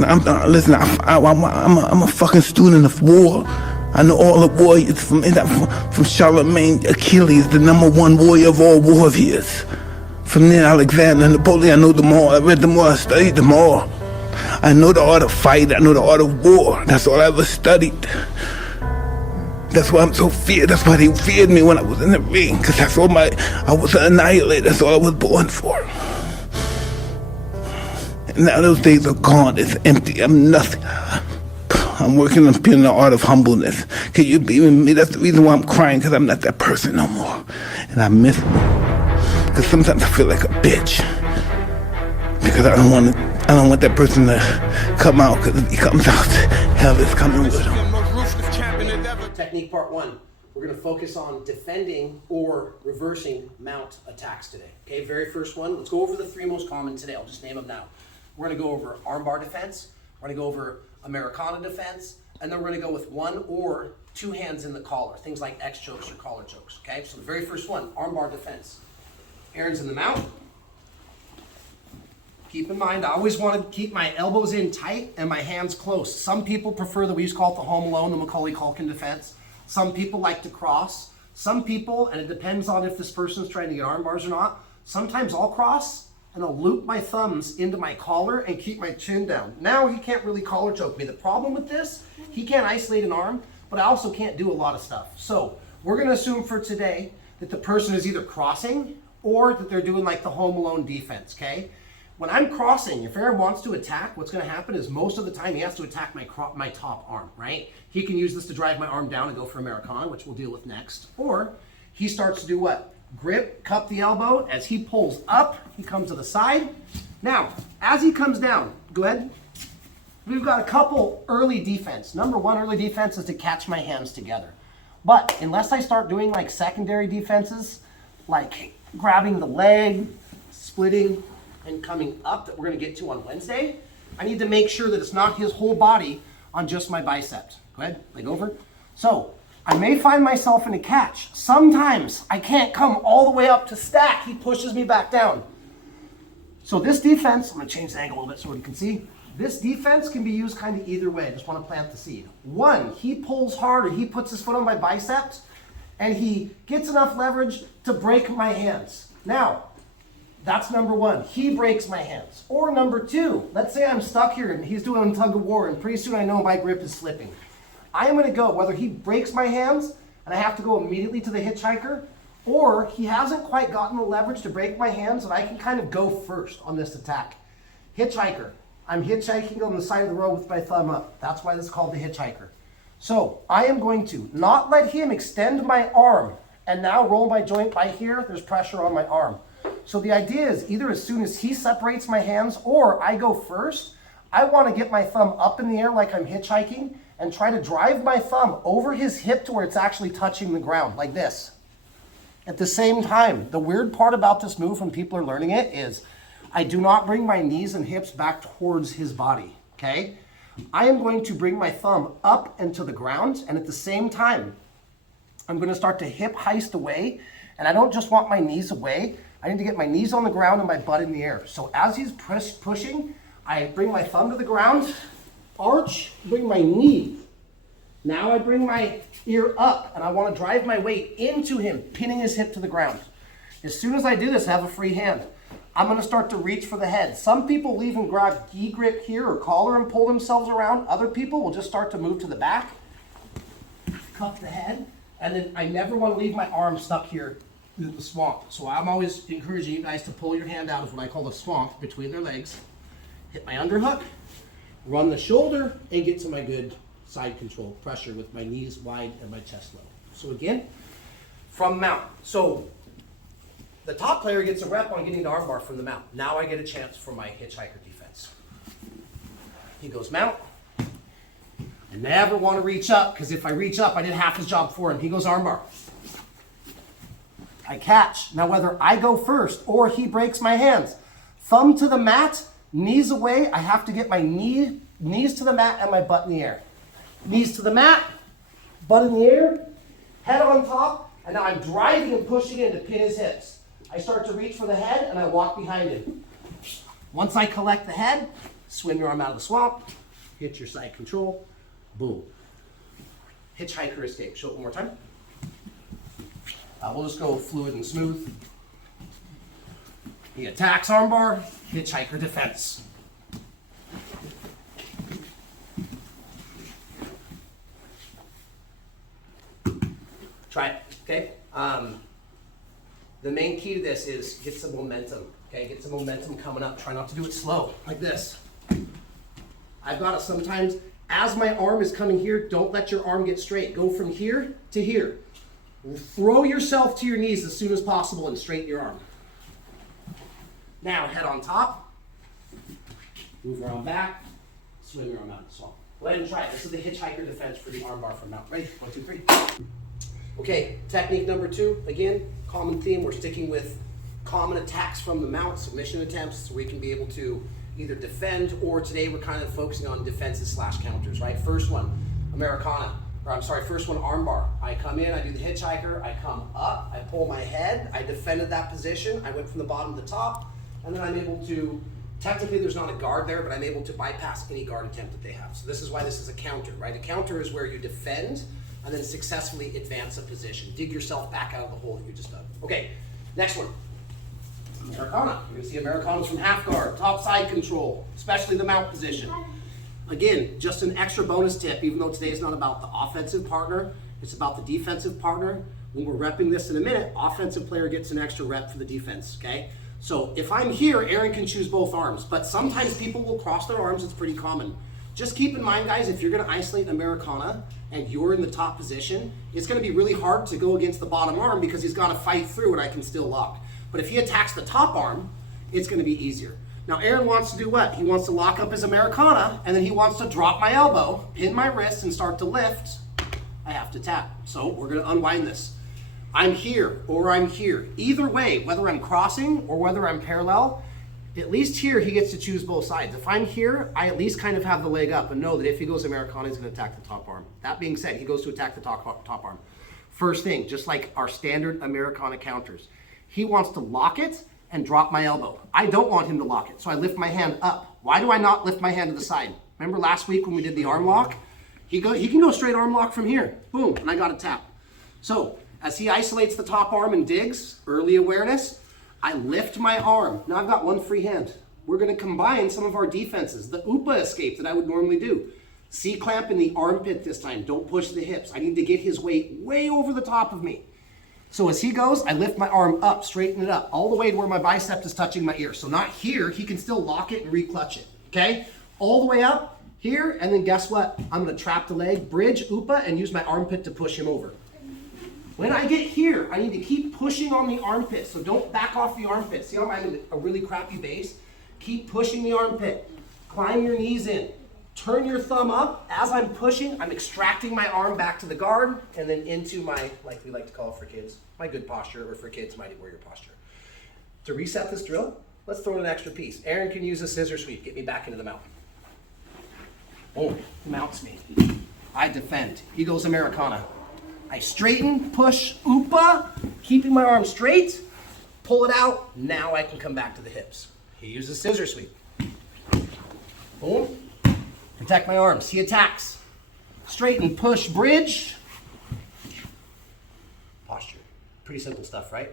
Listen, I'm a fucking student of war. I know all the warriors from Charlemagne, Achilles, the #1 warrior of all warriors. From then Alexander, Napoleon, I know them all. I read them all, I studied them all. I know the art of fight, I know the art of war. That's all I ever studied. That's why I'm so feared. That's why they feared me when I was in the ring. Because I was an annihilator. That's all I was born for. And now those days are gone. It's empty. I'm nothing. I'm working on being the art of humbleness. Can you believe in me? That's the reason why I'm crying, because I'm not that person no more. And I miss them. Because sometimes I feel like a bitch. Because I don't want that person to come out, because if he comes out, hell is coming with him. Technique part 1. We're going to focus on defending or reversing mount attacks today. Okay, very first one. Let's go over the 3 most common today. I'll just name them now. We're going to go over armbar defense. We're going to go over Americana defense. And then we're going to go with 1 or 2 hands in the collar. Things like X chokes or collar chokes. Okay, so the very first one, armbar defense. Aaron's in the mount. Keep in mind, I always want to keep my elbows in tight and my hands close. Some people prefer we used to call it the Home Alone, the Macaulay Culkin defense. Some people like to cross. Some people, and it depends on if this person's trying to get arm bars or not, sometimes I'll cross and I'll loop my thumbs into my collar and keep my chin down. Now he can't really collar choke me. The problem with this, he can't isolate an arm, but I also can't do a lot of stuff. So we're going to assume for today that the person is either crossing or that they're doing like the Home Alone defense, okay? When I'm crossing, if Aaron wants to attack, what's going to happen is most of the time he has to attack my top arm, right? He can use this to drive my arm down and go for Americana, which we'll deal with next. Or he starts to do what? Grip, cup the elbow. As he pulls up, he comes to the side. Now, as he comes down, go ahead. We've got a couple early defense. Number 1 early defense is to catch my hands together. But unless I start doing like secondary defenses, like grabbing the leg, splitting, and coming up that we're going to get to on Wednesday, I need to make sure that it's not his whole body on just my bicep. Go ahead, leg over. So I may find myself in a catch. Sometimes I can't come all the way up to stack. He pushes me back down. So this defense, I'm going to change the angle a little bit so you can see. This defense can be used kind of either way. I just want to plant the seed. 1, he pulls hard or he puts his foot on my biceps and he gets enough leverage to break my hands. Now, that's number 1. He breaks my hands. Or number 2, let's say I'm stuck here and he's doing tug of war and pretty soon I know my grip is slipping. I am going to go, whether he breaks my hands and I have to go immediately to the hitchhiker, or he hasn't quite gotten the leverage to break my hands and I can kind of go first on this attack. Hitchhiker. I'm hitchhiking on the side of the road with my thumb up. That's why this is called the hitchhiker. So I am going to not let him extend my arm and now roll my joint by here. There's pressure on my arm. So the idea is either as soon as he separates my hands or I go first, I want to get my thumb up in the air like I'm hitchhiking and try to drive my thumb over his hip to where it's actually touching the ground, like this. At the same time, the weird part about this move when people are learning it is I do not bring my knees and hips back towards his body, okay? I am going to bring my thumb up and to the ground, and at the same time, I'm going to start to hip heist away, and I don't just want my knees away. I need to get my knees on the ground and my butt in the air. So as he's pushing, I bring my thumb to the ground, arch, bring my knee. Now I bring my ear up, and I want to drive my weight into him, pinning his hip to the ground. As soon as I do this, I have a free hand. I'm going to start to reach for the head. Some people will even grab gi grip here or collar and pull themselves around. Other people will just start to move to the back, cup the head, and then I never want to leave my arm stuck here in the swamp. So I'm always encouraging you guys to pull your hand out of what I call the swamp between their legs, hit my underhook, run the shoulder, and get to my good side control pressure with my knees wide and my chest low. So again, from mount. So the top player gets a rep on getting the armbar from the mount. Now I get a chance for my hitchhiker defense. He goes mount. I never want to reach up, because if I reach up, I did half his job for him. He goes armbar. I catch. Now whether I go first or he breaks my hands, thumb to the mat, knees away, I have to get my knees to the mat and my butt in the air. Knees to the mat, butt in the air, head on top, and now I'm driving and pushing in to pin his hips. I start to reach for the head and I walk behind him. Once I collect the head, swim your arm out of the swamp, hit your side control, boom. Hitchhiker escape. Show it one more time. We'll just go fluid and smooth. He attacks armbar, hitchhiker defense. Try it, okay? The main key to this is get some momentum, okay? Get some momentum coming up. Try not to do it slow, like this. I've got to sometimes, as my arm is coming here, don't let your arm get straight. Go from here to here. Throw yourself to your knees as soon as possible and straighten your arm. Now, head on top. Move your arm back. Swing your arm out of the swamp. Go ahead and try it. This is the hitchhiker defense for the armbar from mount. Ready? 1, 2, 3. Okay, technique number 2. Again, common theme. We're sticking with common attacks from the mount, submission attempts, so we can be able to either defend, or today we're kind of focusing on defenses / counters, right? First one, Americana. First one, armbar. I come in, I do the hitchhiker, I come up, I pull my head, I defended that position, I went from the bottom to the top, and then I'm able to, technically there's not a guard there, but I'm able to bypass any guard attempt that they have. So this is why this is a counter, right? A counter is where you defend and then successfully advance a position. Dig yourself back out of the hole that you just dug. Okay, next one. Americana. You're gonna see Americanas from half guard, top side control, especially the mount position. Again, just an extra bonus tip, even though today is not about the offensive partner, it's about the defensive partner. When we're repping this in a minute, offensive player gets an extra rep for the defense, okay? So if I'm here, Aaron can choose both arms, but sometimes people will cross their arms, it's pretty common. Just keep in mind, guys, if you're gonna isolate Americana and you're in the top position, it's gonna be really hard to go against the bottom arm because he's gotta fight through and I can still lock. But if he attacks the top arm, it's gonna be easier. Now Aaron wants to do what? He wants to lock up his Americana, and then he wants to drop my elbow, pin my wrist, and start to lift. I have to tap. So we're gonna unwind this. I'm here or I'm here. Either way, whether I'm crossing or whether I'm parallel, at least here he gets to choose both sides. If I'm here, I at least kind of have the leg up and know that if he goes Americana, he's gonna attack the top arm. That being said, he goes to attack the top arm. First thing, just like our standard Americana counters, he wants to lock it and drop my elbow. I don't want him to lock it, so I lift my hand up. Why do I not lift my hand to the side? Remember last week when we did the arm lock? He can go straight arm lock from here. Boom, and I got a tap. So as he isolates the top arm and digs, early awareness, I lift my arm. Now I've got one free hand. We're gonna combine some of our defenses. The UPA escape that I would normally do. C-clamp in the armpit this time. Don't push the hips. I need to get his weight way over the top of me. So as he goes, I lift my arm up, straighten it up, all the way to where my bicep is touching my ear. So not here, he can still lock it and re-clutch it, okay? All the way up here, and then guess what? I'm gonna trap the leg, bridge, UPA, and use my armpit to push him over. When I get here, I need to keep pushing on the armpit, so don't back off the armpit. See how I'm in a really crappy base? Keep pushing the armpit. Climb your knees in. Turn your thumb up. As I'm pushing, I'm extracting my arm back to the guard and then into my, like we like to call it for kids, my good posture, or for kids, mighty warrior posture. To reset this drill, let's throw in an extra piece. Aaron can use a scissor sweep. Get me back into the mount. Boom, he mounts me. I defend. He goes Americana. I straighten, push, UPA, keeping my arm straight, pull it out. Now I can come back to the hips. He uses scissor sweep. Boom. Protect my arms. He attacks. Straighten, push, bridge. Posture. Pretty simple stuff, right?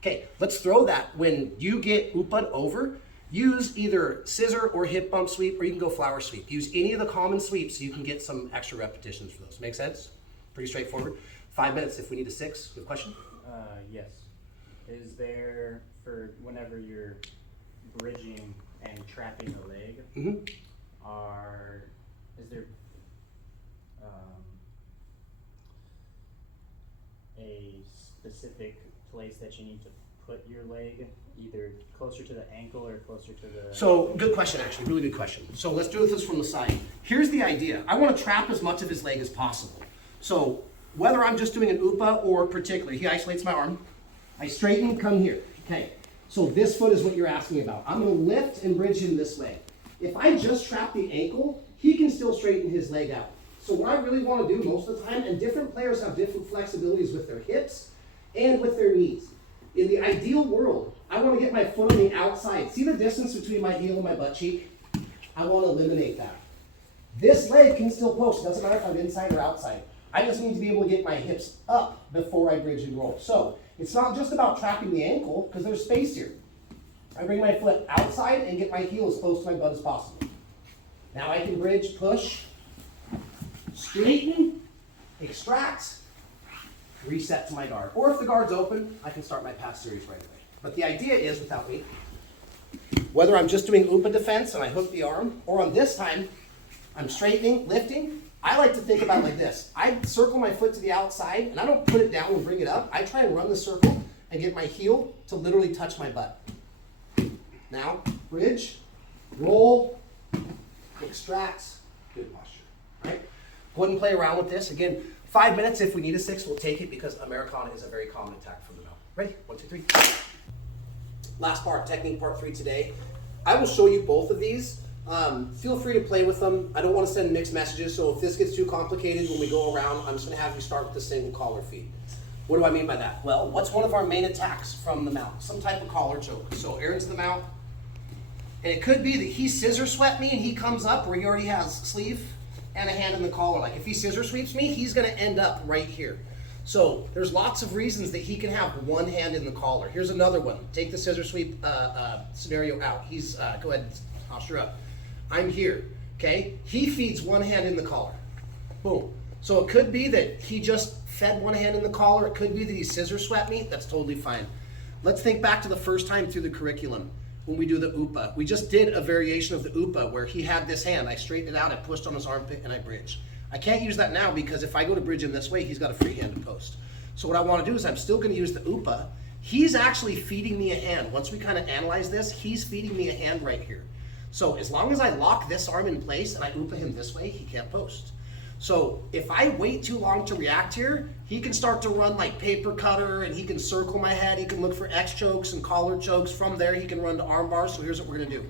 Okay, let's throw that. When you get UPA'd over, use either scissor or hip bump sweep, or you can go flower sweep. Use any of the common sweeps so you can get some extra repetitions for those. Make sense? Pretty straightforward. 5 minutes if we need a 6. Good question? Yes. Is there, for whenever you're bridging and trapping the leg, is there a specific place that you need to put your leg, either closer to the ankle or closer to the... So, good question actually, really good question. So let's do this from the side. Here's the idea. I want to trap as much of his leg as possible. So whether I'm just doing an UPA or particularly, he isolates my arm, I straighten, come here. Okay, so this foot is what you're asking about. I'm going to lift and bridge him this way. If I just trap the ankle, he can still straighten his leg out. So what I really want to do most of the time, and different players have different flexibilities with their hips and with their knees. In the ideal world, I want to get my foot on the outside. See the distance between my heel and my butt cheek? I want to eliminate that. This leg can still post. It doesn't matter if I'm inside or outside. I just need to be able to get my hips up before I bridge and roll. So it's not just about trapping the ankle, because there's space here. I bring my foot outside and get my heel as close to my butt as possible. Now I can bridge, push, straighten, extract, reset to my guard. Or if the guard's open, I can start my pass series right away. But the idea is, without me, whether I'm just doing upa defense and I hook the arm, or on this time, I'm straightening, lifting, I like to think about it like this. I circle my foot to the outside, and I don't put it down and bring it up. I try and run the circle and get my heel to literally touch my butt. Now, bridge, roll, extract, good posture, right? Go ahead and play around with this. Again, 5 minutes. If we need a 6, we'll take it, because Americana is a very common attack from the mouth. Ready? 1, 2, 3. Last part, technique part 3 today. I will show you both of these. Feel free to play with them. I don't want to send mixed messages, so if this gets too complicated when we go around, I'm just going to have you start with a single collar feed. What do I mean by that? Well, what's one of our main attacks from the mount? Some type of collar choke. So Aaron's to the mount, and it could be that he scissor swept me and he comes up where he already has sleeve and a hand in the collar. Like if he scissor sweeps me, he's going to end up right here. So there's lots of reasons that he can have one hand in the collar. Here's another one. Take the scissor sweep scenario out. He's, go ahead, posture up. I'm here, okay? He feeds one hand in the collar. Boom. So it could be that he just fed one hand in the collar. It could be that he scissor swept me. That's totally fine. Let's think back to the first time through the curriculum when we do the upa. We just did a variation of the upa where he had this hand. I straightened it out, I pushed on his armpit, and I bridged. I can't use that now because if I go to bridge him this way, he's got a free hand to post. So what I want to do is I'm still going to use the upa. He's actually feeding me a hand. Once we kind of analyze this, he's feeding me a hand right here. So as long as I lock this arm in place and I upa him this way, he can't post. So if I wait too long to react here, he can start to run like paper cutter, and he can circle my head. He can look for X chokes and collar chokes. From there, he can run to arm bars. So here's what we're going to do.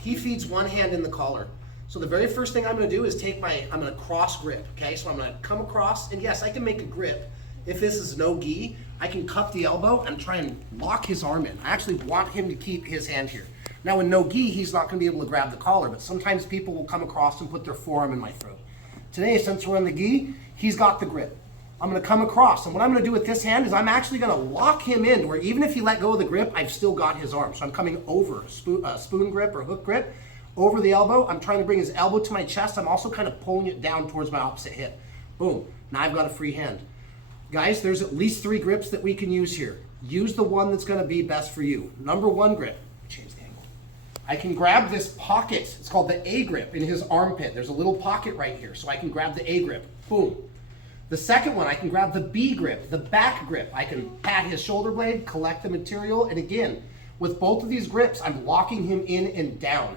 He feeds one hand in the collar. So the very first thing I'm going to do is I'm going to cross grip, okay? So I'm going to come across, and yes, I can make a grip. If this is no gi, I can cup the elbow and try and lock his arm in. I actually want him to keep his hand here. Now in no gi, he's not going to be able to grab the collar, but sometimes people will come across and put their forearm in my throat. Today, since we're on the gi, he's got the grip. I'm going to come across, and what I'm going to do with this hand is I'm actually going to lock him in, where even if he let go of the grip, I've still got his arm. So I'm coming over, spoon grip or hook grip, over the elbow. I'm trying to bring his elbow to my chest. I'm also kind of pulling it down towards my opposite hip. Boom. Now I've got a free hand. Guys, there's at least 3 grips that we can use here. Use the one that's going to be best for you. Number 1 grip. Change the angle. I can grab this pocket. It's called the A grip in his armpit. There's a little pocket right here, so I can grab the A grip. Boom. The second one, I can grab the B grip, the back grip. I can pat his shoulder blade, collect the material, and again, with both of these grips, I'm locking him in and down.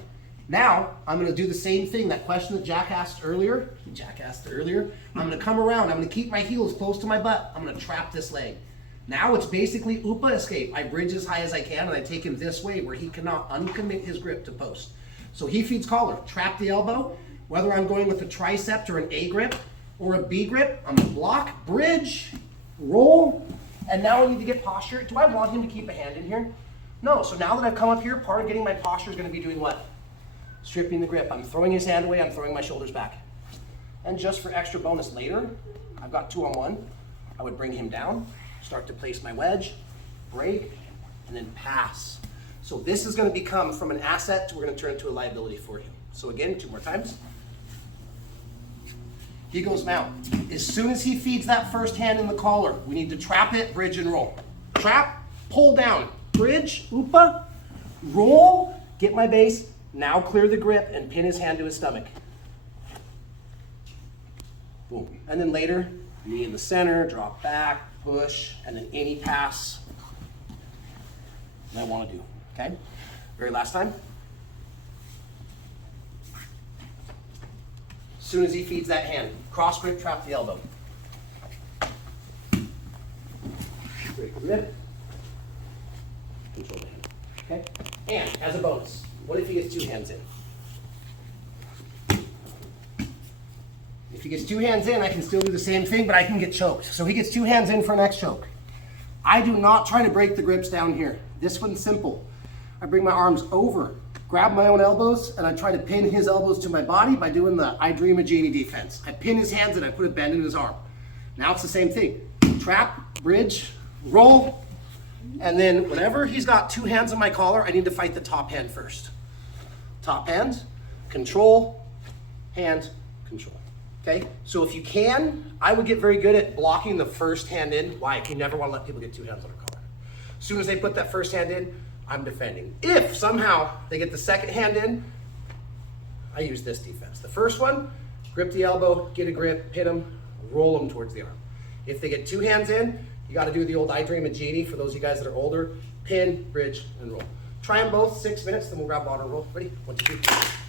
Now, I'm going to do the same thing, that question that Jack asked earlier. I'm going to come around. I'm going to keep my heels close to my butt. I'm going to trap this leg. Now it's basically upa escape. I bridge as high as I can, and I take him this way where he cannot uncommit his grip to post. So he feeds collar, trap the elbow. Whether I'm going with a tricep or an A grip or a B grip, I'm going to block, bridge, roll, and now I need to get posture. Do I want him to keep a hand in here? No. So now that I've come up here, part of getting my posture is going to be doing what? Stripping the grip. I'm throwing his hand away. I'm throwing my shoulders back. And just for extra bonus later, I've got 2-on-1. I would bring him down, start to place my wedge, break, and then pass. So this is going to become from an asset to we're going to turn it into a liability for you. So again, 2 more times. He goes mount. As soon as he feeds that first hand in the collar, we need to trap it, bridge, and roll. Trap, pull down, bridge, upa, roll, get my base. Now clear the grip and pin his hand to his stomach. Boom. And then later, knee in the center, drop back, push, and then any pass that I want to do. Okay? Very last time. As soon as he feeds that hand, cross grip, trap the elbow. Break the grip. Control the hand. Okay? And as a bonus, what if he gets 2 hands in? If he gets 2 hands in, I can still do the same thing, but I can get choked. So he gets 2 hands in for an X choke. I do not try to break the grips down here. This one's simple. I bring my arms over, grab my own elbows and I try to pin his elbows to my body by doing the I Dream of Jeannie defense. I pin his hands and I put a bend in his arm. Now it's the same thing. Trap, bridge, roll, and then whenever he's got two hands on my collar, I need to fight the top hand first. Top hand, control, hand, control. Okay, so if you can, I would get very good at blocking the first hand in. Why? You never want to let people get two hands on their collar. As soon as they put that first hand in, I'm defending. If somehow they get the second hand in, I use this defense. The first one, grip the elbow, get a grip, pin them, roll them towards the arm. If they get two hands in, you got to do the old I Dream of Jeannie for those of you guys that are older. Pin, bridge, and roll. Try them both, 6 minutes, then we'll grab water and roll. Ready? 1, 2, 3.